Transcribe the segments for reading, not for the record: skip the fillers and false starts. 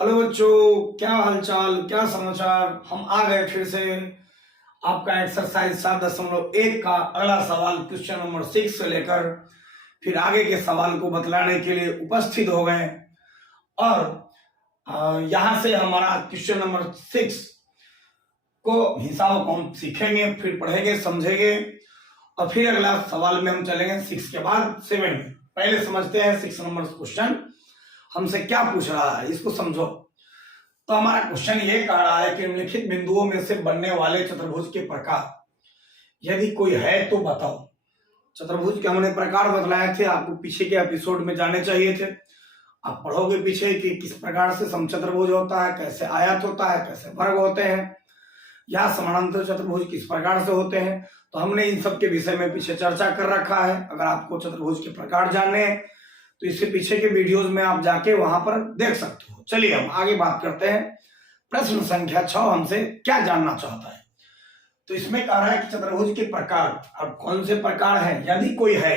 Hello बच्चों, क्या हालचाल, क्या समाचार। हम आ गए फिर से आपका एक्सरसाइज 7.1 का अगला सवाल क्वेश्चन नंबर 6 से लेकर फिर आगे के सवाल को बतलाने के लिए उपस्थित हो गए। और यहां से हमारा क्वेश्चन नंबर 6 को हिसाब को हम सीखेंगे, फिर पढ़ेंगे, समझेंगे और फिर अगला सवाल में हम चलेंगे 6 के बाद 7 में। पहले समझते हैं 6 नंबर क्वेश्चन हमसे क्या पूछ रहा है, इसको समझो। तो हमारा क्वेश्चन ये कह रहा है कि निम्नलिखित बिंदुओं में से बनने वाले चतुर्भुज के प्रकार यदि कोई है तो बताओ। चतुर्भुज के हमने प्रकार बतलाए थे, आपको पीछे के एपिसोड में जाने चाहिए थे। आप पढ़ोगे पीछे कि किस प्रकार से समचतुर्भुज होता है, कैसे आयत होता है, कैसे वर्ग होते हैं, या समानांतर चतुर्भुज किस प्रकार से होते हैं। तो हमने इन सब के विषय में पीछे चर्चा कर रखा है। अगर आपको चतुर्भुज के प्रकार जानने हैं तो इससे पीछे के वीडियोस में आप जाके वहां पर देख सकते हो। चलिए हम आगे बात करते हैं। प्रश्न संख्या 6 हमसे क्या जानना चाहता है। तो इसमें कह रहा है कि चतुर्भुज के प्रकार, अब कौन से प्रकार हैं, यदि कोई है,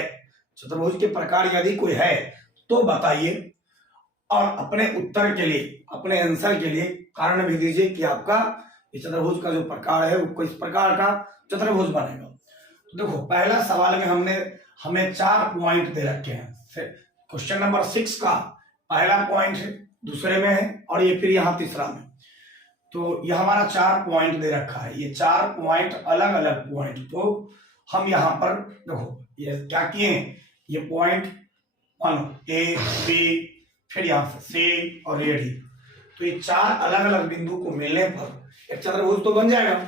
चतुर्भुज के प्रकार यदि कोई है तो बताइए। और अपने उत्तर के लिए, अपने आंसर के लिए कारण भी दीजिए कि आपका चतुर्भुज का जो प्रकार है वो किस प्रकार का चतुर्भुज बनेगा। तो देखो, पहला सवाल में हमें 4 पॉइंट दे रखे हैं। क्वेश्चन नंबर 6 का पहला पॉइंट है, दूसरे में है और ये फिर यहाँ तीसरा में। तो यह हमारा 4 पॉइंट दे रखा है। ये 4 पॉइंट, अलग अलग पॉइंट को हम यहाँ पर देखो, ये क्या किए, ये पॉइंट 1 ए बी, फिर यहाँ से सी और ये डी। तो ये 4 अलग अलग बिंदु को मिलने पर एक चतुर्भुज तो बन जाएगा।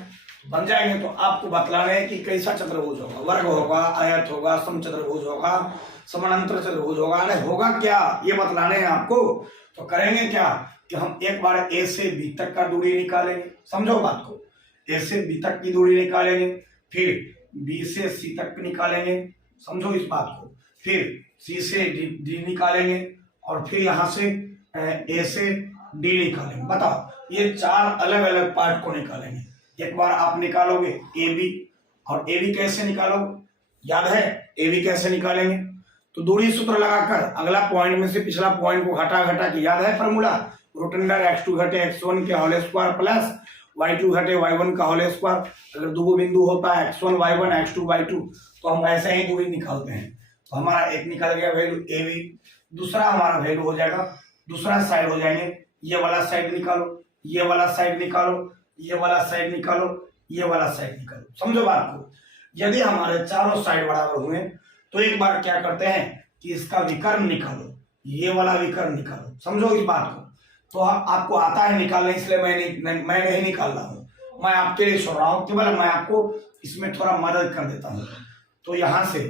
बन जाएंगे तो आपको बतलाना है कि कैसा चतुर्भुज होगा, वर्ग होगा, आयत होगा, समचतुर्भुज होगा, समानांतर चतुर्भुज होगा। अरे होगा क्या, ये बतलाने हैं आपको। तो करेंगे क्या कि हम एक बार ए से बी तक का दूरी निकालेंगे। समझो बात को, ए से बी तक की दूरी निकालेंगे, फिर बी से सी तक निकालेंगे। समझो इस बात को। फिर सी से डी निकालेंगे और फिर यहाँ से ए से डी निकालेंगे। बताओ, ये 4 अलग अलग पार्ट को निकालेंगे। एक बार आप निकालोगे ए बी, और ए बी कैसे निकालोगे, याद है ए बी कैसे निकालेंगे। तो दूरी सूत्र लगाकर अगला पॉइंट में से पिछला पॉइंट को घटा के, याद है फॉर्मूला, रूट अंडर x2 घटे x1 के होल स्क्वायर प्लस y2 घटे y1 का होल स्क्वायर। अगर दो बिंदु होता है x1 y1 x2 y2 तो हम ऐसे ही दूरी निकालते हैं। तो हमारा एक निकल गया वैल्यू ए बी, दूसरा हमारा वैल्यू हो जाएगा, दूसरा साइड हो जाएंगे, ये वाला साइड निकालो, ये वाला साइड निकालो, ये वाला साइड निकालो, ये वाला साइड निकालो। समझो बात को। यदि हमारे चारों साइड बराबर हुए तो एक बार क्या करते हैं कि इसका विकर्ण निकालो, ये वाला विकर्ण निकालो। समझो इस बात को। तो आपको आता है निकालने, इसलिए मैं नहीं निकाल रहा हूँ, मैं आपके लिए छोड़ रहा हूँ, केवल मैं आपको इसमें थोड़ा मदद कर देता हूँ। तो यहां से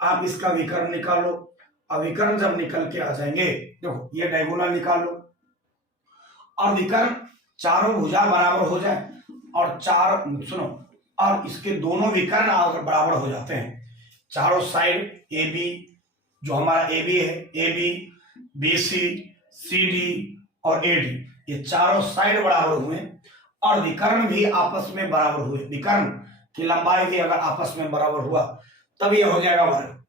आप इसका विकर्ण निकालो, और विकर्ण जब निकल के आ जाएंगे, देखो ये डायगोनल निकाल लो, और विकर्ण चारों भुजा बराबर हो जाए, और सुनो, और इसके दोनों विकर्ण अगर बराबर हो जाते हैं, चारों साइड ए बी, जो हमारा ए बी है, A B, B C, C D और ए डी, ये चारों साइड बराबर हुए और विकर्ण भी आपस में बराबर हुए, विकर्ण की लंबाई भी अगर आपस में बराबर हुआ तब ये हो जाएगा वर्ग।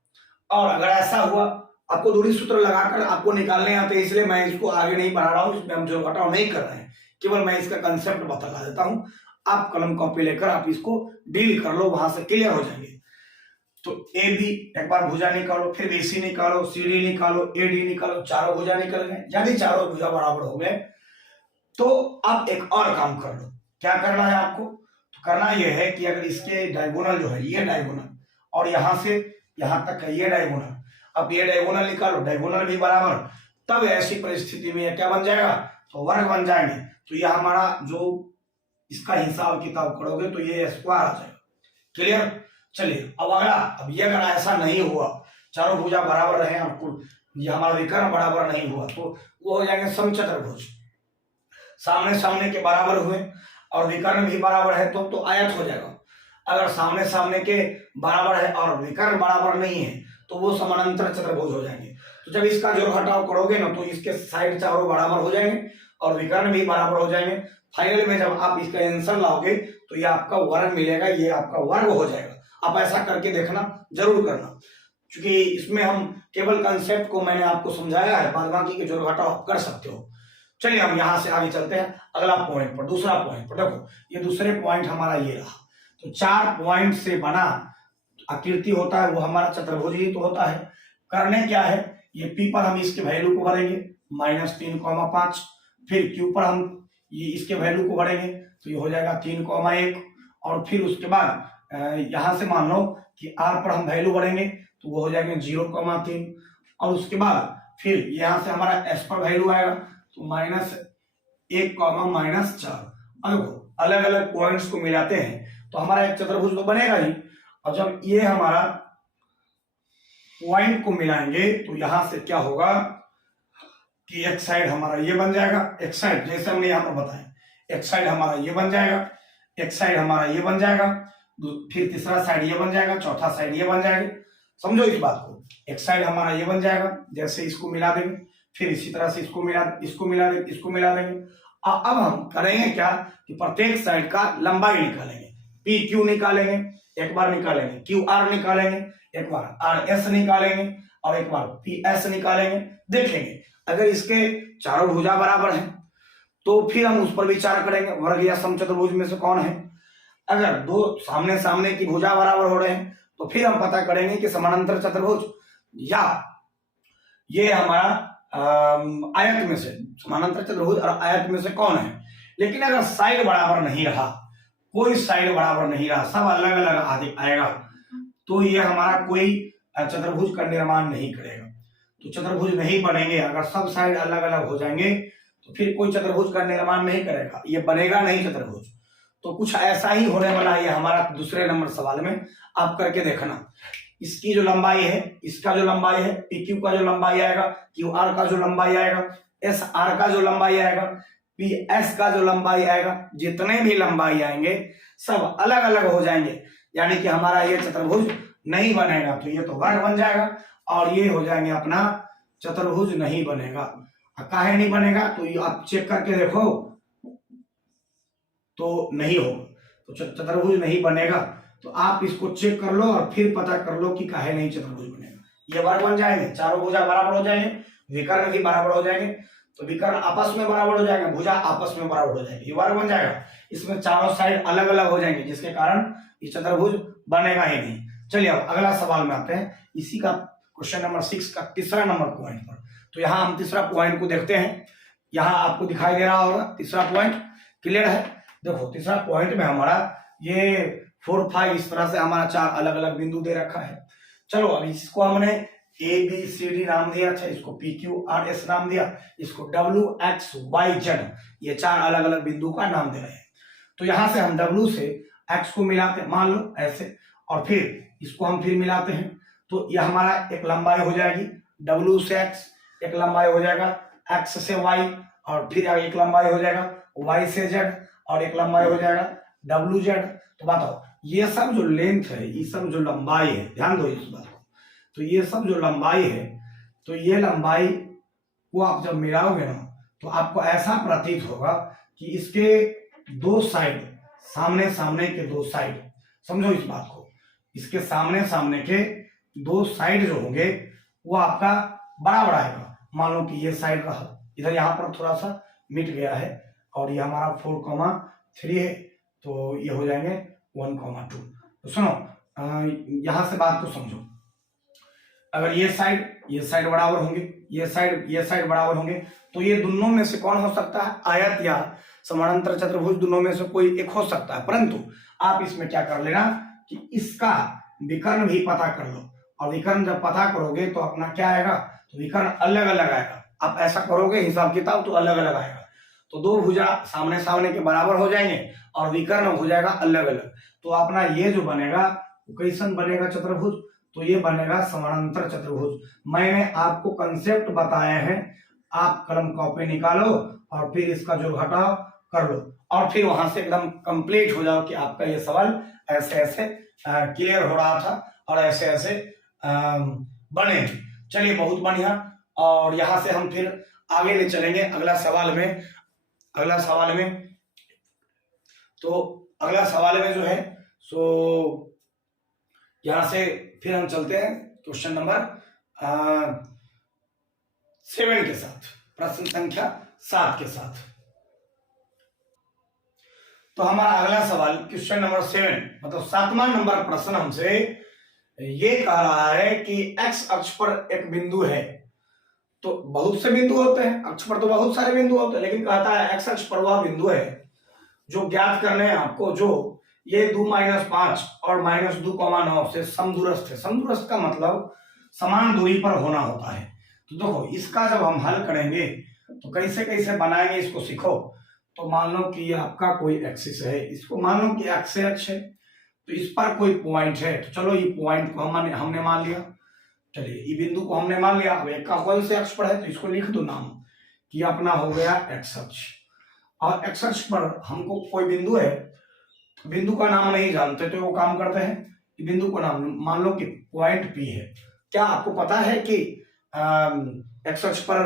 और अगर ऐसा हुआ, आपको दूरी सूत्र लगाकर आपको निकालने आते हैं, इसलिए मैं इसको आगे नहीं बढ़ा रहा हूं, इसमें हम जोड़ घटाव नहीं कर रहे हैं, केवल मैं इसका कंसेप्ट बता देता हूं। आप कलम कॉपी लेकर आप इसको डील कर लो, वहां से क्लियर हो जाएंगे। तो ए बी एक बार भुजा निकालो, फिर बी सी निकालो, सी डी निकालो, ए डी निकालो, चारों भुजा निकल गए। यदि चारों भुजा बराबर हो गए तो अब एक और काम कर लो। क्या करना है आपको, तो करना यह है कि अगर इसके डायगोनल जो है, ये डायगोनल और यहां से यहां तक है ये डायगोनल, अब ये डायगोनल निकालो, डायगोनल भी बराबर, तब ऐसी परिस्थिति में क्या बन जाएगा, तो वर्ग बन जाएंगे। तो यह हमारा जो इसका हिसाब किताब करोगे तो ये स्क्वायर आ जाएगा। क्लियर। चलिए अब अगला, अब ये अगर ऐसा नहीं हुआ, चारों भुजा बराबर रहे, आपको ये हमारा विकर्ण बराबर नहीं हुआ, तो वो हो जाएंगे समचतुर्भुज। सामने सामने के बराबर हुए और विकर्ण भी बराबर है तो आयत हो जाएगा। अगर सामने सामने के बराबर है और विकर्ण बराबर नहीं है तो वो समानांतर चतुर्भुज हो जाएंगे। तो जब इसका जोड़ घटाव करोगे ना तो इसके साइड चारों बराबर हो जाएंगे और विकर्ण भी बराबर हो जाएंगे। फाइनल में जब आप इसका आंसर लाओगे तो ये आपका वर्ग मिलेगा, ये आपका वर्ग हो जाएगा। आप ऐसा करके देखना, जरूर करना, क्योंकि इसमें हम केवल कंसेप्ट को मैंने आपको समझाया है, बाद बाकी के जोड़ घटाव आप कर सकते हो। चलिए हम यहां से आगे चलते हैं अगला पॉइंट पर, दूसरा पॉइंट पर। देखो ये दूसरे पॉइंट हमारा ये रहा। तो 4 पॉइंट से बना आकृति होता है वो हमारा चतुर्भुज ही तो होता है। करने क्या है, ये पी पर हम इसके वैल्यू को भरेंगे -3,5, फिर क्यू पर हम ये इसके वैल्यू को भरेंगे तो ये हो जाएगा 3,1, और फिर उसके बाद यहां से मान लो कि आर पर हम वैल्यू भरेंगे तो वो हो जाएंगे 0,3, और उसके बाद फिर यहां से हमारा एस पर वैल्यू आएगा तो -1, -4। अब अलग अलग पॉइंट्स को मिलाते हैं तो हमारा एक चतुर्भुज तो बनेगा ही। और जब ये हमारा पॉइंट को मिलाएंगे तो यहां से क्या होगा कि एक साइड हमारा ये बन जाएगा, एक साइड जैसे हमने यहां पर बताया, एक साइड हमारा ये बन जाएगा, एक साइड हमारा ये बन जाएगा, फिर तीसरा साइड ये बन जाएगा, चौथा साइड ये बन जाएगा। समझो इस बात को, एक साइड हमारा ये बन जाएगा, जैसे इसको मिला देंगे, फिर इसी तरह से इसको मिला देंगे, इसको मिला देंगे। अब हम करेंगे क्या कि प्रत्येक साइड का लंबाई निकालेंगे, पी क्यू निकालेंगे, एक बार निकालेंगे क्यू आर निकालेंगे, एक बार आर एस निकालेंगे, और एक बार पी एस निकालेंगे। देखेंगे अगर इसके चारों भुजा बराबर हैं तो फिर हम उस पर विचार करेंगे वर्ग या समचतुर्भुज में से कौन है। अगर दो सामने सामने की भुजा बराबर हो रहे हैं तो फिर हम पता करेंगे कि समानांतर चतुर्भुज या ये हमारा आयत में से, समानांतर चतुर्भुज और आयत में से कौन है। लेकिन अगर साइड बराबर नहीं रहा, कोई साइड बराबर नहीं रहा, सब अलग अलग आएगा, तो ये हमारा कोई चतुर्भुज का निर्माण नहीं करेगा, तो चतुर्भुज नहीं बनेंगे। अगर सब साइड अलग अलग हो जाएंगे तो फिर कोई चतुर्भुज का निर्माण नहीं करेगा, ये बनेगा नहीं चतुर्भुज। तो कुछ ऐसा ही होने वाला है हमारा दूसरे नंबर सवाल में, आप करके देखना। इसकी जो लंबाई है, इसका जो लंबाई है, पी क्यू का जो लंबाई आएगा, क्यू आर का जो लंबाई आएगा, एस आर का जो लंबाई आएगा, पी एस का जो लंबाई आएगा, जितने भी लंबाई आएंगे सब अलग अलग हो जाएंगे, यानी कि हमारा ये चतुर्भुज नहीं बनेगा। तो ये तो वर्ग बन जाएगा और ये हो जाएंगे अपना चतुर्भुज नहीं बनेगा। काहे नहीं बनेगा तो ये आप चेक करके देखो तो नहीं होगा, तो चतुर्भुज नहीं बनेगा। तो आप इसको चेक कर लो और फिर पता कर लो कि काहे नहीं चतुर्भुज बनेगा। ये वर्ग बन जाएंगे, चारों भुजा बराबर हो जाएंगे, विकर्ण भी बराबर हो जाएंगे, तो विकर्ण आपस में बराबर हो जाएंगे, भुजा आपस में बराबर हो जाएंगे, ये वर्ग बन जाएगा। इसमें चारों साइड अलग अलग हो जाएंगे जिसके कारण ये चतुर्भुज बनेगा ही नहीं। चलिए अब अगला सवाल में आते हैं, इसी का क्वेश्चन नंबर 6 का तीसरा नंबर पॉइंट पर। तो यहाँ हम तीसरा पॉइंट को देखते हैं, यहाँ आपको दिखाई दे रहा होगा तीसरा पॉइंट, क्लियर है। देखो तीसरा पॉइंट में हमारा ये 4, 5 इस तरह से हमारा 4 अलग अलग बिंदु दे रखा है। चलो अब इसको हमने ए बी सी डी नाम दिया, अच्छा इसको पी क्यू आर एस नाम दिया, इसको डब्ल्यू एक्स वाई जेड, ये 4 अलग अलग बिंदु का नाम दे रहे हैं। तो यहां से हम डब्ल्यू से एक्स को मिलाते हैं, मान लो ऐसे, और फिर इसको हम फिर मिलाते हैं तो यह हमारा एक लंबाई हो जाएगी डब्ल्यू से एक्स, एक लंबाई हो जाएगा एक्स से वाई, और फिर एक लंबाई हो जाएगा वाई से जेड, और एक लंबाई हो जाएगा डब्ल्यू जेड। तो बताओ ये सब जो लेंथ है, ये सब जो लंबाई है, ध्यान दो इस बात को, तो ये सब जो लंबाई है, तो ये लंबाई को आप जब मिलाओगे ना तो आपको ऐसा प्रतीत होगा कि इसके दो साइड, सामने सामने के दो साइड, समझो इस बात को, इसके सामने सामने के दो साइड जो होंगे वो आपका बराबर आएगा। मान लो कि ये साइड रहा, इधर यहाँ पर थोड़ा सा मिट गया है, और ये हमारा 4,3 है, तो ये हो जाएंगे 1,2। तो सुनो यहां से बात को समझो, अगर ये साइड बराबर होंगे, ये साइड बराबर होंगे, तो ये दोनों में से कौन हो सकता है, आयत या समानांतर चतुर्भुज, दोनों में से कोई एक हो सकता है। परंतु आप इसमें क्या कर लेना कि इसका विकर्ण भी पता कर लो, और विकर्ण जब पता करोगे तो अपना क्या आएगा, तो विकर्ण अलग अलग आएगा। आप ऐसा करोगे हिसाब किताब तो अलग अलग आएगा, तो दो भुजा सामने सामने के बराबर हो जाएंगे और विकर्ण हो जाएगा अलग अलग। तो अपना ये जो बनेगा वो कैसन बनेगा चतुर्भुज, तो ये बनेगा समानांतर चतुर्भुज। मैंने आपको कंसेप्ट बताया है, आप कलम कॉपी निकालो और फिर इसका जो घटाव कर लो, और फिर वहां से एकदम कंप्लीट हो जाओ कि आपका ये सवाल ऐसे ऐसे क्लियर हो रहा था और ऐसे ऐसे बने। चलिए बहुत बढ़िया, और यहां से हम फिर आगे ले चलेंगे अगला सवाल में। तो अगला सवाल में जो है सो यहां से फिर हम चलते हैं क्वेश्चन नंबर 7 के साथ, प्रश्न संख्या 7 के साथ। तो हमारा अगला सवाल क्वेश्चन नंबर 7 मतलब 7वां नंबर प्रश्न हमसे ये कह रहा है कि एक्स अक्ष पर एक बिंदु है। तो बहुत से बिंदु होते हैं, अक्ष पर तो बहुत सारे बिंदु होते हैं, लेकिन कहता है एक्स अक्ष पर वह बिंदु है जो ज्ञात करने हैं आपको, जो ये 2-5 और -2,9 से समदूरस्थ है। समदूरस्थ का मतलब समान दूरी पर होना होता है। तो देखो इसका जब हम हल करेंगे तो कैसे कैसे बनाएंगे इसको सीखो। तो मान लो कि ये आपका कोई एक्सिस है, इसको मान लो कि एक्स से अक्ष है, तो इस पर कोई पॉइंट है। तो चलो ये पॉइंट को हमने मान लिया, चलिए ये बिंदु को हमने मान लिया। अब एक का कौन से अक्ष पर है तो इसको लिख दो नाम कि अपना हो गया एक्स अक्ष। और एक्स अक्ष पर हमको कोई बिंदु है, बिंदु का नाम नहीं जानते तो वो काम करते हैं कि बिंदु का नाम मान लो कि पॉइंट पी है। क्या आपको पता है कि एक्स अक्ष पर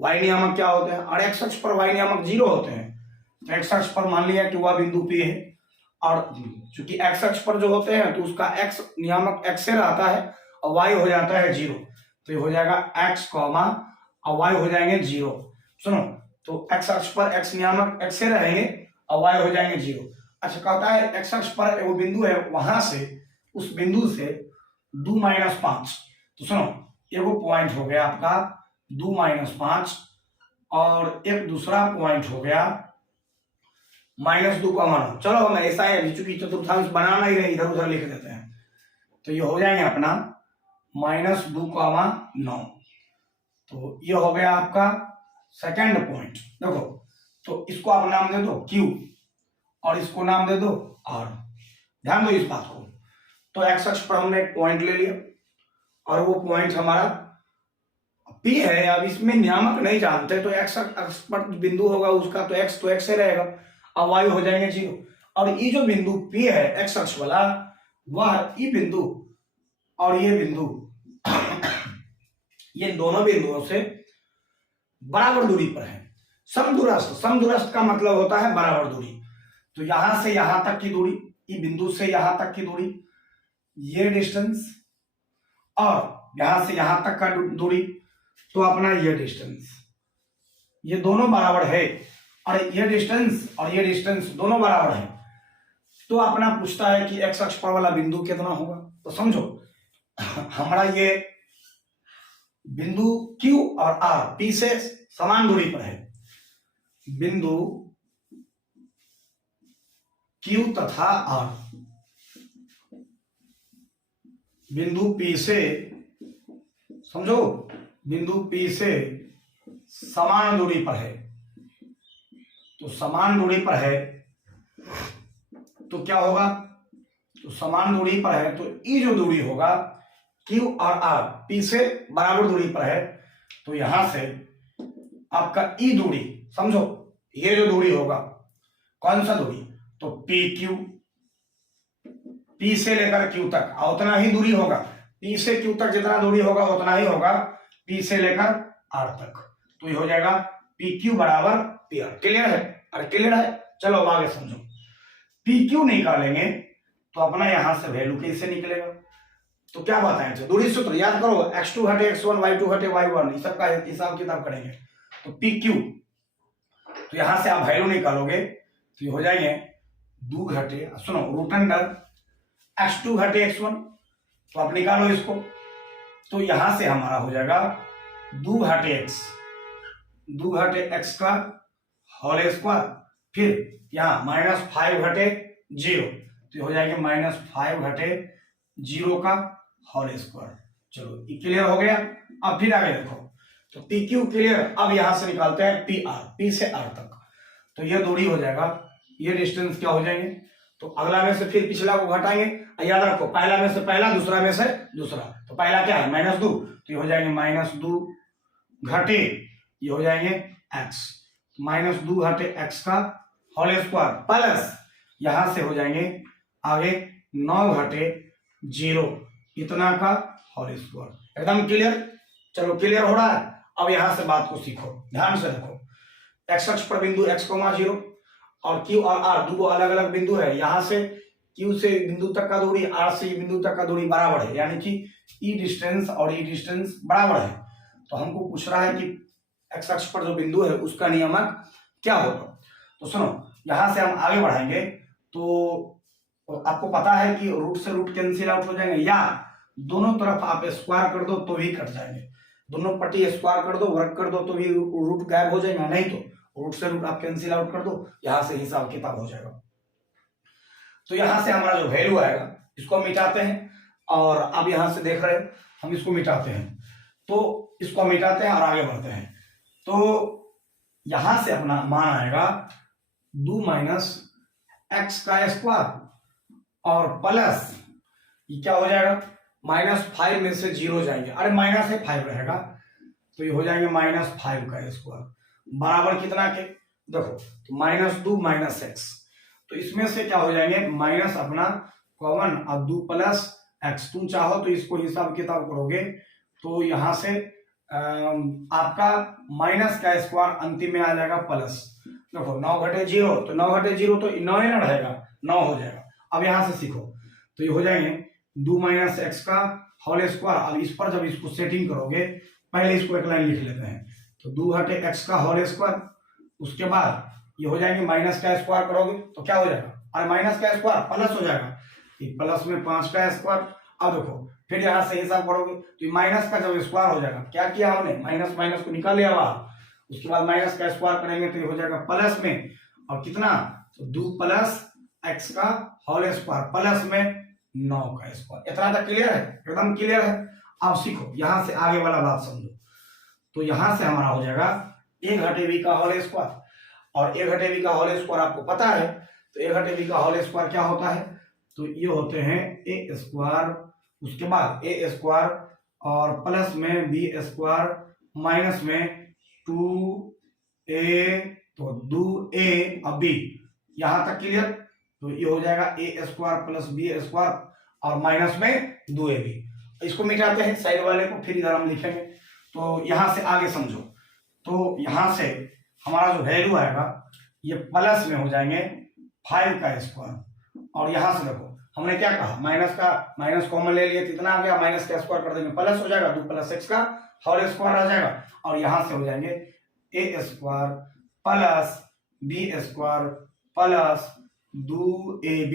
वाई नियामक क्या होते हैं और एक्स अक्ष पर वाई नियामक 0 होते हैं। तो एक्स अक्ष पर मान लिया कि वह बिंदु पी है और चूंकि एक्स अक्ष पर जो होते हैं तो उसका एक्स नियामक एक्स से रहता है और वाई हो जाता है 0। तो ये हो जाएगा एक्स कॉमा और वाई हो जाएंगे 0। सुनो, तो एक्स अक्ष पर एक्स नियामक एक्स से रहेंगे और वाई हो जाएंगे 0। अच्छा, कहता है एक्स अक्ष पर वो बिंदु है, वहां से उस बिंदु से 2-5। तो सुनो, एगो पॉइंट हो गया आपका 2-5 और एक दूसरा पॉइंट हो गया -2,9। चलो हम ऐसा है चूंकि चतुर्थांश बनाना ही रहे, इधर उधर लिख देते हैं। तो ये हो जाएंगे अपना -2,9। तो ये हो गया आपका सेकंड पॉइंट। देखो, तो इसको आप नाम दे दो Q और इसको नाम दे दो R। ध्यान दो इस बात को। तो एक्स अक्ष पर हमने एक पॉइंट ले लिया और वो पॉइंट हमारा P है। अब इसमें नियामक नहीं जानते तो एक्स अक्ष पर बिंदु होगा उसका तो एक्स से रहेगा और वाई हो जाएंगे 0। और ये जो बिंदु P है एक्स अक्ष वाला, वह ये बिंदु और ये बिंदु ये दोनों बिंदुओं से बराबर दूरी पर है। समदूरस्थ, समदूरस्थ का मतलब होता है बराबर दूरी। तो यहां से यहां तक की दूरी, ये बिंदु से यहां तक की दूरी, ये डिस्टेंस, और यहां से यहां तक का दूरी तो अपना ये डिस्टेंस, ये दोनों बराबर है। और ये डिस्टेंस और ये डिस्टेंस दोनों बराबर है। तो अपना पूछता है कि एक्स अक्ष पर वाला बिंदु कितना होगा। तो समझो हमारा ये बिंदु Q और R P से समान दूरी पर है। बिंदु Q तथा R बिंदु P से, समझो, बिंदु P से समान दूरी पर है। तो समान दूरी पर है तो क्या होगा, तो समान दूरी पर है तो ये जो दूरी होगा Q और R P से बराबर दूरी पर है। तो यहां से आपका ई दूरी, समझो ये जो दूरी होगा, कौन सा दूरी, तो PQ, P से लेकर Q तक उतना ही दूरी होगा। P से Q तक जितना दूरी होगा उतना ही होगा P से लेकर R तक। तो ये हो जाएगा PQ बराबर PR। क्लियर है? अरे क्लियर है। चलो अब आगे समझो। PQ निकालेंगे तो अपना यहां से वैल्यू कैसे निकलेगा, तो क्या बताएं, दूरी सूत्र याद करो, x2 घटे x1, y2 घटे y1, इस सब का हिसाब किताब करेंगे। तो PQ, तो यहां से आप वैल्यू निकालोगे तो ये हो जाएंगे 2 घटे, सुनो, रूट अंडर x2 घटे x1, तो आप निकालो इसको। तो यहां से हमारा हो जाएगा 2 घटे x का होल स्क्वायर, फिर यहाँ -5 घटे 0, तो हो जाएगा -5 घटे 0 का होल स्क्वायर। चलो ये क्लियर हो गया। अब फिर आगे देखो, तो PQ क्लियर। अब यहां से निकालते हैं PR, P से R तक। तो ये दूरी हो जाएगा, ये डिस्टेंस क्या हो जाएंगे, तो अगला में से फिर पिछला को घटाएंगे। याद रखो, पहला में से पहला, दूसरा में से दूसरा। तो पहला क्या है -2, तो ये हो जाएंगे -2 घटे, ये हो जाएंगे x, -2 घटे x का होल स्क्वायर, प्लस यहां से हो जाएंगे आगे 9 घटे 0 इतना का होल स्क्वायर। एकदम क्लियर। चलो क्लियर हो रहा है। अब यहां से बात को सीखो, ध्यान से देखो। एक्स अक्ष पर बिंदु x, 0 और Q और R दो अलग अलग बिंदु है। यहां से Q से बिंदु तक का दूरी, R से बिंदु तक का दूरी बराबर है, यानी कि ई डिस्टेंस और ई डिस्टेंस बराबर है। तो हमको पूछ रहा है कि एक्स अक्ष पर जो बिंदु है उसका नियमक क्या होगा। तो सुनो, यहां से हम आगे बढ़ाएंगे तो आपको पता है कि रूट से रूट कैंसिल आउट हो जाएंगे, या दोनों तरफ आप स्क्वायर कर दो तो भी कट जाएंगे, दोनों पट्टी स्क्वायर कर दो, वर्ग कर दो तो भी रूट गायब हो जाएगा, नहीं तो रूट से रूट आप कैंसिल आउट कर दो, यहां से हिसाब किताब हो जाएगा। तो यहां से हमारा जो वैल्यू आएगा इसको हम मिटाते हैं, और अब यहां से देख रहे हैं हम इसको मिटाते हैं, तो इसको मिटाते हैं और आगे बढ़ते हैं। तो यहां से अपना मान आएगा 2 माइनस एक्स का स्क्वायर और प्लस ये क्या हो जाएगा, -5 में से 0 जाएंगे, अरे माइनस है 5 रहेगा, तो ये हो जाएंगे -5 का स्क्वायर बराबर कितना के, देखो तो -2 माइनस एक्स, तो इसमें से क्या हो जाएंगे माइनस अपना कॉमन और 2 प्लस एक्स, तुम चाहो तो इसको हिसाब किताब करोगे तो यहां से आपका माइनस का स्क्वायर अंतिम में आ जाएगा प्लस, देखो 9 घटे 0, तो 9 घटे 0 तो 9 ही ना रहेगा, 9 हो जाएगा। अब यहां से सीखो तो ये हो जाएंगे 2 माइनस एक्स का होल स्क्वायर, अब इस पर जब इसको सेटिंग करोगे पहले इसको एक लाइन लिख लेते हैं, तो 2 घटे एक्स का होल स्क्वायर, उसके बाद ये हो जाएंगे माइनस का स्क्वायर करोगे तो क्या हो जाएगा, अरे माइनस का स्क्वायर प्लस हो जाएगा, प्लस में 5 का स्क्वायर। अब देखो फिर यहां से हिसाब करोगे तो माइनस का जब स्क्वायर हो जाएगा, क्या किया हमने माइनस माइनस को निकाल लिया बाहर, उसके बाद माइनस का स्क्वायर करेंगे तो ये हो जाएगा प्लस में, और कितना, तो 2 प्लस एक्स का होल स्क्वायर प्लस में 9 का स्क्वायर। इतना तक क्लियर है, एकदम क्लियर है। अब सीखो यहां से आगे वाला बात समझो, तो यहां से हमारा हो जाएगा a घटे b का होल स्क्वायर, और a घटे b का होल स्क्वायर आपको पता है, तो a घटे b का होल स्क्वायर क्या होता है, तो ये होते हैं a स्क्वायर, उसके बाद a स्क्वायर और प्लस में b स्क्वायर माइनस में 2a, तो 2a और b, यहां तक क्लियर। तो ये हो जाएगा a square plus b square और माइनस में 2ab, इसको मिटाते हैं साइड वाले को, फिर इधर हम लिखेंगे। तो यहां से आगे समझो, तो यहां से हमारा जो वैल्यू आएगा ये प्लस में हो जाएंगे 5 का स्क्वायर, और यहां से देखो हमने क्या कहा, माइनस कॉमन ले लिए, कितना आ गया, माइनस का स्क्वायर कर देंगे प्लस हो जाएगा, 2 प्लस एक्स का होल स्क्वायर आ जाएगा, और यहां से हो जाएंगे a square plus b square plus 2ab,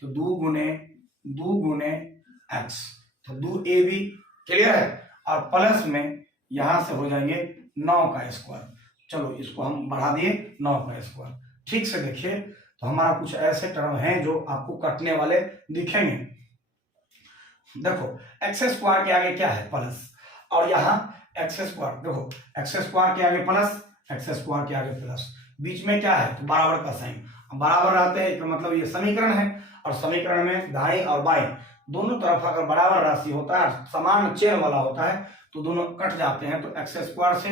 तो 2 गुने x, तो 2ab क्लियर है, और प्लस में यहां से हो जाएंगे 9 का स्क्वायर। चलो इसको हम बढ़ा दिए 9 का स्क्वायर, ठीक से देखिए तो हमारा कुछ ऐसे टर्म हैं जो आपको कटने वाले दिखेंगे। देखो एक्स स्क्वायर के आगे क्या है, प्लस, और यहाँ एक्स स्क्वायर, देखो एक्स स्क्वायर के आगे प्लस, एक्स स्क्वायर के आगे प्लस, बीच में क्या है, तो बराबर का साइन, बराबर रहते हैं तो मतलब ये समीकरण है, और समीकरण में दाएं और बाएं दोनों तरफ अगर बराबर राशि होता है, समान चेन वाला होता है, तो दोनों कट जाते हैं, तो एक्स स्क्वायर से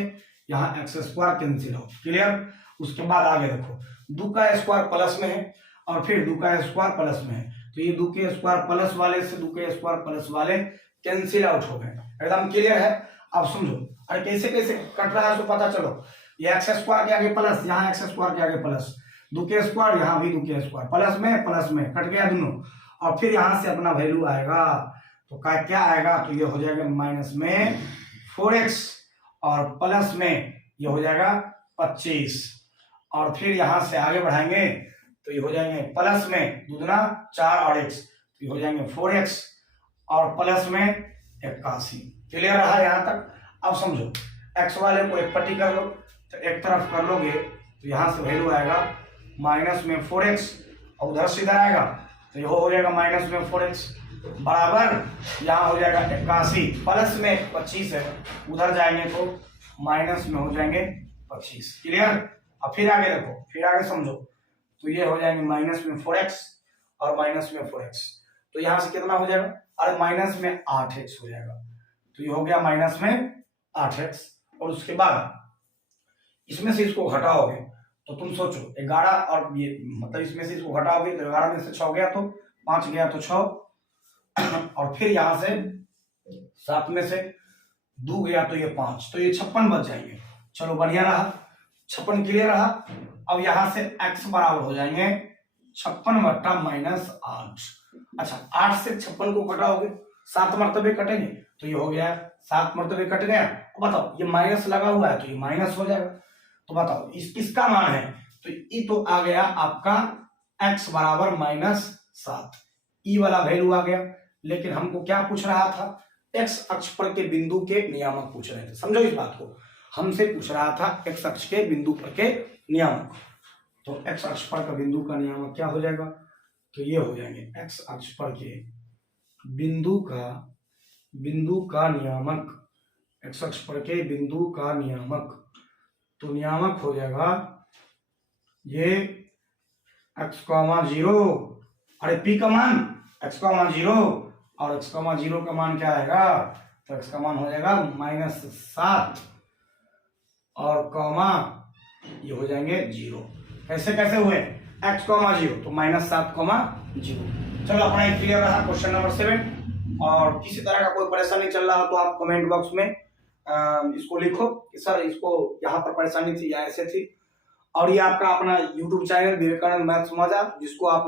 यहाँ एक्स स्क्वायर कैंसिल हो, क्लियर। उसके बाद आगे देखो 2 का स्क्वायर प्लस में है, और फिर 2 का स्क्वायर प्लस में है, तो ये 2 के स्क्वायर प्लस वाले से 2 के स्क्वायर प्लस वाले कैंसिल आउट हो गए, एकदम क्लियर है। अब समझो अरे कैसे कैसे कट रहा है तो पता चलो, ये एक्स स्क्वायर के आगे प्लस, यहाँ एक्स स्क्वायर के आगे प्लस, 2 के स्क्वायर यहाँ भी 2 के स्क्वायर प्लस में कट गया दोनों, और फिर यहाँ से अपना वैल्यू आएगा, तो क्या आएगा, तो ये हो जाएगा माइनस में 4x और प्लस में ये हो जाएगा 25, और फिर यहां से आगे बढ़ाएंगे तो ये हो जाएंगे प्लस में 2 दूना 4 और x, तो ये हो जाएंगे 4x और प्लस में 81, क्लियर रहा यहाँ तक। अब समझो x वाले को एक पट्टी कर लो, तो एक तरफ कर लोगे तो यहाँ से वैल्यू आएगा माइनस में 4x, और उधर से इधर आएगा तो ये हो जाएगा माइनस में 4x बराबर यहाँ हो जाएगा 81, प्लस में 25 है, उधर जाएंगे तो माइनस में हो जाएंगे 25, क्लियर। अब फिर आगे देखो, फिर आगे समझो, तो ये हो जाएंगे माइनस में 4x और माइनस में 4x, तो यहाँ से कितना हो जाएगा, अरे माइनस में 8x हो जाएगा, तो ये हो गया माइनस में 8x, और उसके बाद इसमें से इसको घटाओगे तो तुम सोचो 11, और ये मतलब इसमें से इसको घटाओगे तो 11 में से 6 गया तो 5 गया तो 6, और फिर यहां से 7 में से 2 गया तो ये 5, तो ये 56 बच जाएंगे। चलो बढ़िया रहा, 56 क्लियर रहा। अब यहां से x बराबर हो जाएंगे 56 बट्टा -8, अच्छा 8 से 56 को घटाओगे 7 मरतबे कटेंगे, तो ये हो गया 7 मरतबे कट गया, बताओ ये माइनस लगा हुआ है तो ये माइनस हो जाएगा। तो बताओ इसका मान है तो ये तो आ गया आपका x बराबर -7, ई वाला वैल्यू आ गया। लेकिन हमको क्या पूछ रहा था, x अक्ष पर के बिंदु के नियामक पूछ रहे थे, समझो इस बात को। हमसे पूछ रहा था x अक्ष के बिंदु पर के नियामक। तो x अक्ष पर का बिंदु का नियामक क्या हो जाएगा, तो ये हो जाएंगे x अक्ष पर के बिंदु का नियामक, x अक्ष पर के बिंदु का नियामक। तो नियामक हो जाएगा ये x, 0, अरे p का मान x, 0 और x, 0 का मान क्या आएगा, तो x का मान हो जाएगा -7 और कॉमा ये हो जाएंगे 0। कैसे कैसे हुए x, 0 तो -7, 0। चलो अपना एक क्लियर रहा क्वेश्चन नंबर 7। और किसी तरह का कोई परेशानी चल रहा हो तो आप कमेंट बॉक्स में इसको लिखो कि सर इसको यहाँ पर परेशानी थी या ऐसे थी। और ये आपका अपना YouTube चैनल विवेकानंद मैथ्स मजा, जिसको आप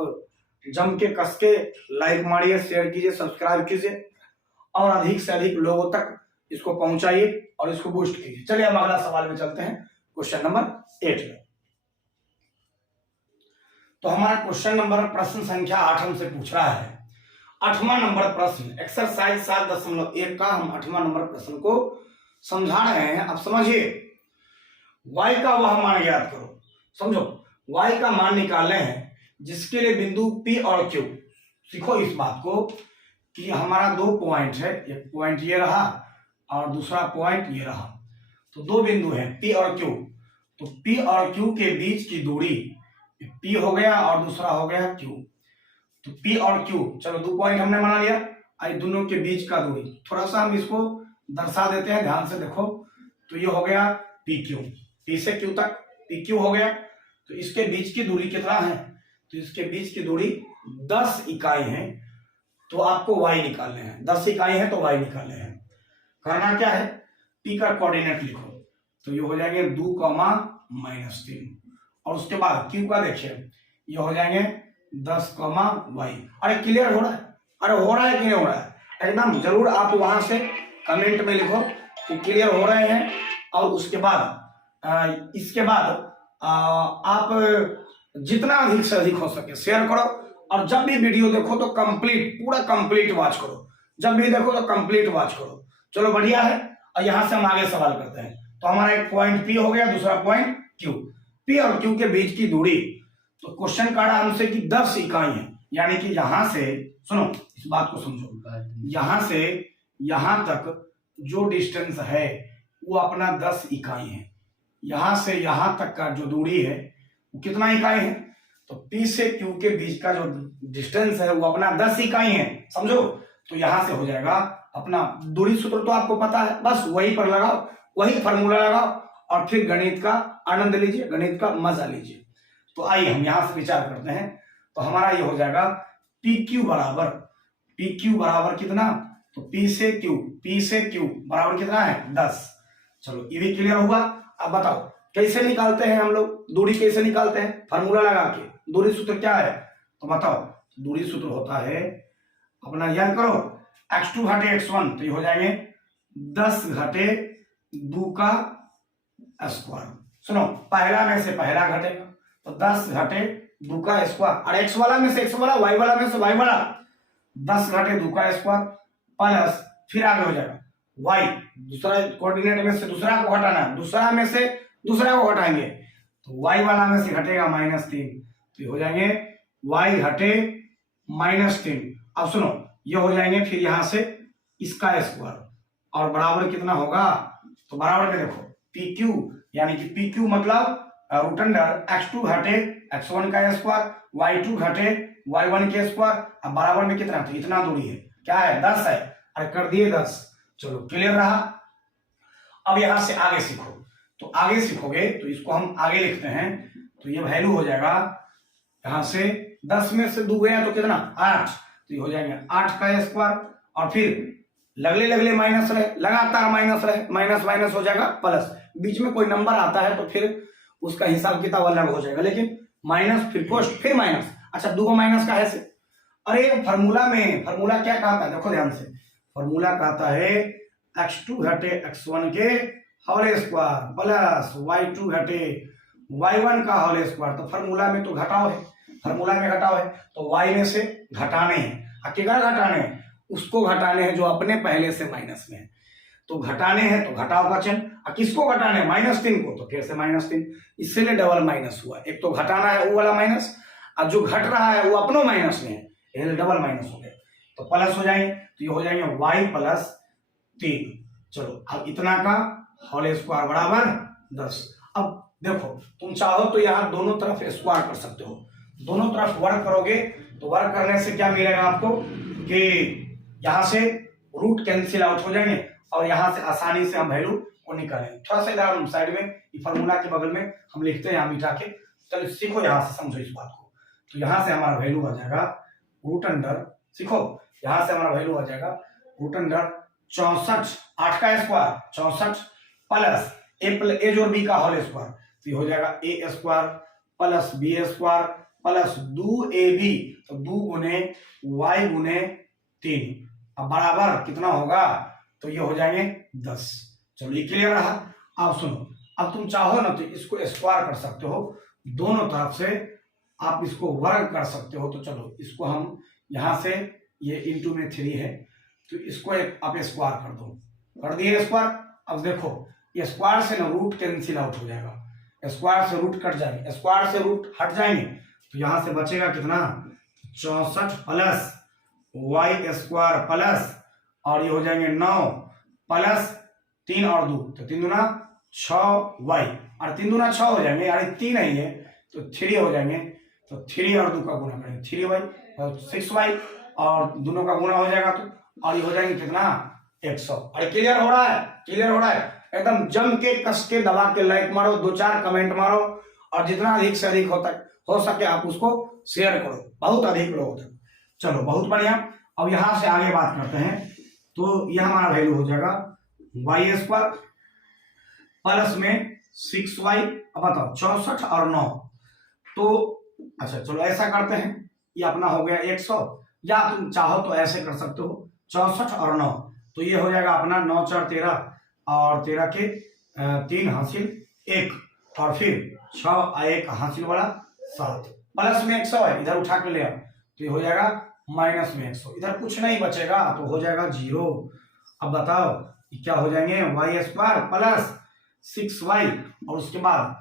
जम के कस के लाइक मारिए, शेयर कीजिए, सब्सक्राइब कीजिए और अधिक से अधिक लोगों तक इसको पहुंचाइए और इसको बूस्ट कीजिए। चलिए हम अगला सवाल में चलते हैं, क्वेश्चन नंबर 8 में। तो हमारा क्वेश्चन नंबर प्रश्न संख्या 8 हमसे पूछ रहा है, 8वां नंबर प्रश्न एक्सरसाइज 7.1 का हम 8वां नंबर प्रश्न को समझा रहे हैं। अब समझिए, y का वह मान ज्ञात करो। समझो y का मान निकालने हैं जिसके लिए बिंदु P और Q, सीखो इस बात को कि हमारा 2 पॉइंट है, एक पॉइंट ये रहा और दूसरा पॉइंट ये रहा। तो 2 बिंदु हैं P और Q। तो P और Q के बीच की दूरी P हो गया और दूसरा हो गया Q। तो P और Q, चलो 2 पॉइंट हमने बना लिया। आई दोनों के बीच का दूरी थोड़ा सा हम इसको दर्शा देते हैं, ध्यान से देखो। तो ये हो गया PQ, P से Q तक PQ हो गया। तो इसके बीच की दूरी कितना है, तो इसके बीच की दूरी 10 इकाई है। तो आपको y निकालने हैं, 10 इकाई है तो y निकालने हैं। करना क्या है, P का कोऑर्डिनेट लिखो। तो ये हो जाएंगे 2, -3 और उसके बाद Q का देखिए ये हो जाएंगे 10, y। अरे क्लियर हो रहा है, अरे हो रहा है कि नहीं हो रहा है, एकदम जरूर आप वहां से कमेंट में लिखो कि क्लियर हो रहे हैं। और उसके बाद इसके बाद आप जितना अधिक से अधिक हो सके शेयर करो। और जब भी वीडियो देखो तो कंप्लीट, पूरा कंप्लीट वॉच करो, जब भी देखो तो कंप्लीट वॉच करो। चलो बढ़िया है। और यहां से हम आगे सवाल करते हैं। तो हमारा एक पॉइंट P हो गया, दूसरा पॉइंट Q। P और Q के बीच की दूरी, तो क्वेश्चन काढ़ा हमसे कि 10 इकाई है, यानी कि यहां से, सुनो इस बात को समझो, यहां से यहां तक जो डिस्टेंस है वो अपना 10 इकाई है। यहां से यहां तक का जो दूरी है वो कितना इकाई है, तो P से Q के बीच का जो डिस्टेंस है वो अपना 10 इकाई है, समझो। तो यहां से हो जाएगा अपना दूरी सूत्र, तो आपको पता है, बस वही पर लगाओ, वही फॉर्मूला लगाओ और फिर गणित का आनंद लीजिए, गणित का मजा लीजिए। तो आइए हम यहां से विचार करते हैं। तो हमारा ये हो जाएगा PQ बराबर कितना, तो P से Q बराबर कितना है 10। चलो ये भी क्लियर हुआ। अब बताओ कैसे निकालते हैं हम लोग दूरी, कैसे निकालते हैं, फार्मूला लगा के। दूरी सूत्र क्या है, तो बताओ दूरी सूत्र होता है अपना, याद करो, x2 घटे x1, तो ये हो जाएंगे 10 घटे 2 का स्क्वायर। सुनो पहला में से पहला घटेगा तो 10 घटे 2 का स्क्वायर, और x वाला में से x वाला, y वाला में से y वाला, 10 घटे 2 का स्क्वायर प्लस फिर आगे हो जाएगा y, दूसरा कोऑर्डिनेट में से दूसरा को हटाना, दूसरा में से दूसरा को हटाएंगे तो y वाला में से घटेगा -3, तो ये हो जाएंगे y घटे -3। अब सुनो ये हो जाएंगे फिर यहां से इसका स्क्वायर और बराबर कितना होगा, तो बराबर में देखो PQ, यानी कि PQ मतलब रूट अंडर x2 घटे x1 का स्क्वायर, y2 घटे y1 के स्क्वायर। अब बराबर में कितना, तो इतना दूरी है, क्या है 10 है, अरे कर दिए 10। चलो क्लियर रहा। अब यहां से आगे सीखो, तो आगे सीखोगे तो इसको हम आगे लिखते हैं। तो ये वैल्यू हो जाएगा यहां से 10 में से 2 गया तो कितना 8, तो ये हो जाएंगे 8 का स्क्वायर और फिर लगले माइनस रहे, लगातार माइनस रहे, माइनस हो जाएगा प्लस, बीच में कोई नंबर आता है तो फिर उसका हिसाब किताब अलग हो जाएगा, लेकिन माइनस फिर पोस्ट फिर माइनस। अच्छा 2 को माइनस का है से, अरे फॉर्मूला में फॉर्मूला क्या कहता है, देखो ध्यान से, फॉर्मूला कहता है x2 घटे x1 के होल स्क्वायर प्लस y2 घटे y1 का होल स्क्वायर। तो फॉर्मूला में तो घटाव है, फॉर्मूला में घटाव है, तो y में से घटाने हैं। कितना घटाने हैं? उसको घटाने हैं जो अपने पहले से माइनस में है। तो घटाने हैं तो घटाव का चिन्ह, और किसको घटाने हैं? -3 को, तो फिर से -3, इसलिए डबल माइनस हुआ। एक तो घटाना है वो वाला माइनस, और जो घट रहा है वो अपनों माइनस में है, ये डबल माइनस हो गया। तो प्लस हो जाएंगे, तो ये हो जाएंगे y + 3। चलो अब इतना का होल स्क्वायर बराबर 10। अब देखो तुम चाहो तो यहाँ दोनों तरफ स्क्वायर कर सकते हो, दोनों तरफ वर्क करोगे तो वर्क करने से क्या मिलेगा आपको कि यहाँ से रूट कैंसिल आउट हो जाएंगे और यहाँ से आसानी से हम वैल्यू को निकालेंगे। थोड़ा सा इधर हम साइड में फॉर्मूला के बगल में हम लिखते हैं यहाँ मिटा के। चलो सीखो, यहाँ से समझो इस बात को। तो यहाँ से हमारा वैल्यू आ जाएगा रूट अंडर, सीखो यहाँ से हमारा वैल्यू आ जाएगा रूट अंडर 64, 8 का स्क्वायर 64 प्लस ए जोड़ बी का होल स्क्वायर, तो ये हो जाएगा a square plus b square plus 2ab, तो 2 गुने y गुने 3, अब बराबर कितना होगा? तो ये हो जाएंगे 10। चलो ये क्लियर रहा। अब सुनो, अब तुम चाहो ना तो इसको स्क्वायर कर सकते हो, दोनों तरफ से आप इसको वर्ग कर सकते हो। तो चलो इसको हम यहां से, ये इंटू में 3 है तो इसको आप स्क्वायर कर दो, कर दिए स्क्वायर। अब देखो ये स्क्वायर से ना रूट कैंसिल आउट हो जाएगा, स्क्वायर से रूट कट जाएंगे, स्क्वायर से रूट हट जाएंगे, तो यहां से बचेगा कितना? 64 प्लस y स्क्वायर प्लस, और ये हो जाएंगे 9 प्लस 3 और 2, तो 3 दूना 6y, और 3 दूना 6 हो जाएंगे, यानी 3 नहीं है तो 3 हो जाएंगे। तो 3 और 2 का गुना करेंगे 3y और 6y, और दोनों का गुना हो जाएगा तो, और ये हो जाएंगे कितना? 100। और क्लियर हो रहा है? क्लियर हो रहा है? एकदम जम के कस के दबा के लाइक मारो, 2-4 कमेंट मारो, और जितना अधिक से अधिक हो सके आप उसको शेयर करो, बहुत अधिक लोगों तक। चलो बहुत बढ़िया। अब यहां से आगे बात करते हैं। तो यह हमारा वैल्यू हो जाएगा y स्क्वायर प्लस में 6y, अब बताओ 64 और 9, तो अच्छा चलो ऐसा करते हैं, ये अपना हो गया 100, या तुम चाहो तो ऐसे कर सकते हो 64 और 9, तो ये हो जाएगा अपना 9 4 13, और 13 के 3 हासिल 1, और फिर 6 और 1 हासिल वाला 7, प्लस में 100 है, इधर उठा के ले आओ, तो ये हो जाएगा माइनस में 100, इधर कुछ नहीं बचेगा तो हो जाएगा 0। अब बताओ क्या हो जाएंगे? y स्क्वायर प्लस 6y, और उसके बाद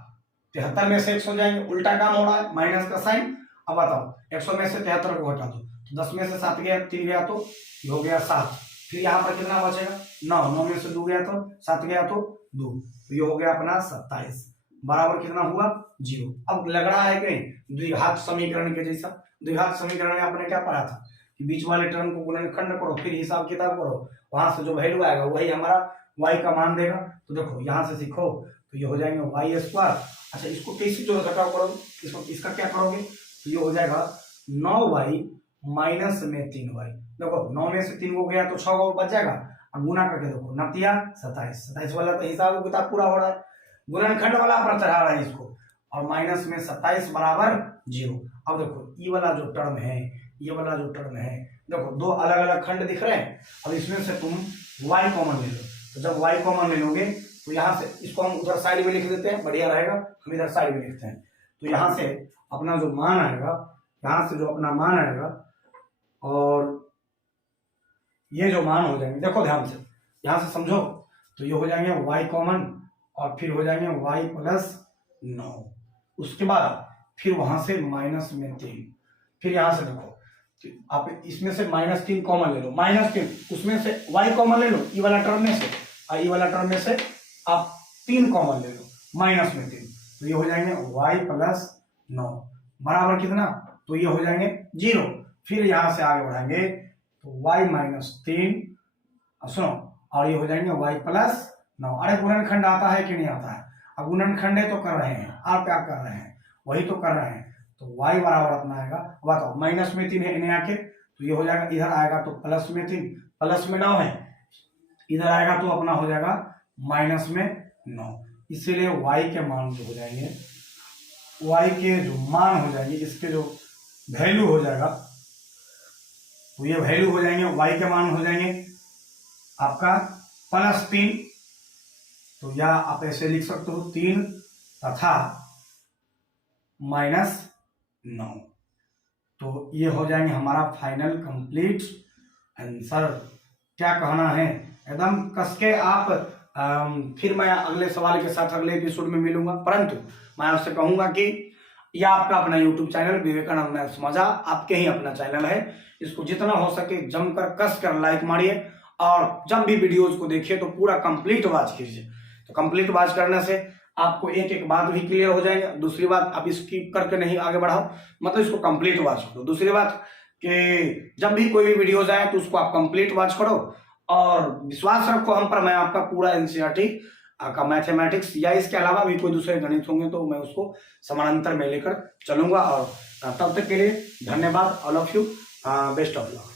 73 में से 100 हो जाएंगे, उल्टा काम हो रहा है, माइनस का साइन। अब बताओ 100 में से 73 को घटा दो, तो 10 में से 7 गया, 3 गया तो ये हो गया 7, फिर यहाँ पर कितना बचेगा? 9, 9 में से 2 गया तो 7 गया तो 2, तो ये हो गया अपना 27, बराबर कितना हुआ? 0। अब लग रहा है कि नहीं द्विघात समीकरण के जैसा? द्विघात समीकरण में आपने क्या पढ़ा था कि बीच वाले टर्म को गुणनखंड करो, फिर हिसाब किताब करो, वहां से जो वैल्यू आएगा वही हमारा y का मान देगा। तो देखो यहाँ से सीखो, तो ये हो जाएंगे y स्क्वायर। अच्छा इसको कैसे जो घटाव करोगे, इसको इसका क्या करोगे? तो ये हो जाएगा 9y माइनस में 3y। देखो 9 में से 3 को गया तो 6 को बच जाएगा, अब गुना करके देखो 9 27, 27 वाला तो हिसाब किताब पूरा हो रहा है, गुणनखंड वाला पर चढ़ा रहा है इसको, और माइनस में 27 बराबर 0। अब देखो ये वाला जो टर्म है, ये वाला जो टर्म है, देखो दो अलग अलग खंड दिख रहे हैं। अब इसमें से तुम y कॉमन ले लो, तो जब y कॉमन ले लोगे तो यहाँ से इसको हम उधर साइड में लिख देते हैं, बढ़िया रहेगा, हम इधर साइड में लिखते हैं। तो यहाँ से अपना जो मान आएगा, यहाँ से जो अपना मान आएगा, और ये जो मान हो जाएंगे, देखो ध्यान से यहाँ से समझो, तो ये हो जाएंगे y कॉमन, और फिर हो जाएंगे y प्लस 9, उसके बाद फिर वहां से माइनस में 3, फिर यहां से देखो आप इसमें से -3 कॉमन ले लो, -3, उसमें से y कॉमन ले लो, ई वाला टर्म में से, और ई वाला टर्म में से आप 3 कॉमन ले लो, माइनस में 3, तो ये हो जाएंगे y प्लस 9 बराबर कितना? तो ये हो जाएंगे 0। फिर यहां से आगे बढ़ाएंगे तो y माइनस 3, सुनो, और ये हो जाएंगे y प्लस 9। अरे गुणनखंड आता है कि नहीं आता है? अब गुणनखंड तो कर रहे हैं, आप क्या कर रहे हैं? वही तो कर रहे हैं। तो y बराबर अपना आएगा, बताओ माइनस में 3 है इन्हें आके, तो ये हो जाएगा, इधर आएगा तो प्लस में 3, प्लस में 9 है, इधर आएगा तो अपना हो जाएगा माइनस में 9। इसीलिए y के मान जो हो जाएंगे, y के जो मान हो जाएंगे, इसके जो वैल्यू हो जाएगा, तो ये वैल्यू हो जाएंगे, y के मान हो जाएंगे आपका +3, तो या आप ऐसे लिख सकते हो 3 तथा -9। तो ये हो जाएंगे हमारा फाइनल कंप्लीट आंसर। क्या कहना है, एकदम कस के आप। फिर मैं अगले सवाल के साथ अगले एपिसोड में मिलूंगा, परंतु मैं आपसे कहूंगा कि यह आपका अपना YouTube चैनल विवेकानंद मैथ्स मजा, आपके ही अपना चैनल है। इसको जितना हो सके जमकर कस कर लाइक मारिए, और जब भी वीडियोज को देखिए तो पूरा कंप्लीट वॉच कीजिए। तो कंप्लीट वॉच करने से आपको एक एक बात भी क्लियर हो जाएगा। दूसरी बात, आप स्किप करके नहीं आगे बढ़ाओ, मतलब इसको कंप्लीट वॉच करो। दूसरी बात कि जब भी कोई भी वीडियोज आए तो उसको आप कंप्लीट वॉच करो, और विश्वास रखो हम पर, मैं आपका पूरा एनसीईआरटी का मैथमेटिक्स या इसके अलावा भी कोई दूसरे गणित होंगे तो मैं उसको समानांतर में लेकर चलूंगा। और तब तक के लिए धन्यवाद, all of you, best of luck.